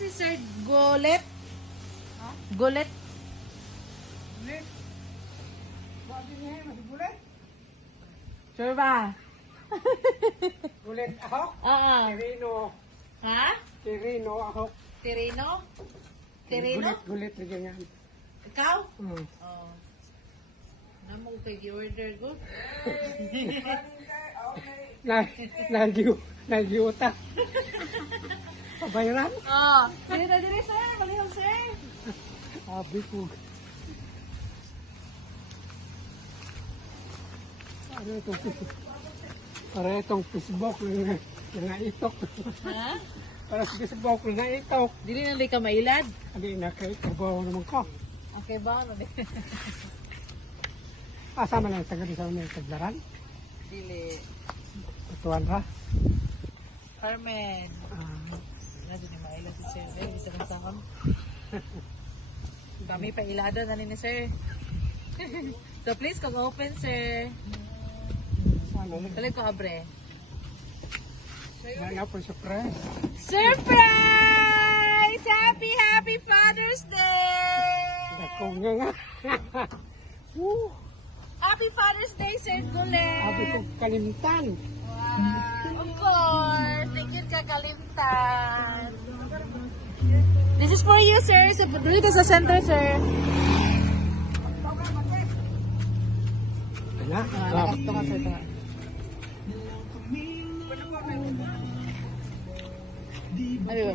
si Sir Golet. Ha? Golet. Bulit. Bakit niya masih bulit? Sure ba? Bulit ako? Oo. Tirino. Ha? Tirino ako. Tirino? Tirino? Gulit lagi nga. Ikaw? Hmm. Oo. Namong kay order ko. Nagyuta. Pabayaran? Oo. Dili, sir. Malihog, sir. Sabi ko. Para itong Facebook nga itok. Ha? Para sa Facebook nga itok. Dili na ka mailad. Hindi na kayo trabaho naman ko. Okay ba? Ano Asama lang taga sa mga taglaran. Dili. Tuan ra. Carmen. Na din mailad si sir. Eh, bisa kang sakon. Kami pa ilado na ni sir. So please kung open sir. Sana lang. Dali ko abre. Nga po surprise. Surprise! Happy Father's Day! Dako nga. Woo! Happy Father's Day, Sir Gulen! Sabi ko kalimtan. Wow! Of course! Thank you, kakalimtan! This is for you, sir. So, dito sa center, sir. Wala. Nakakto ka, sir. Ano ba?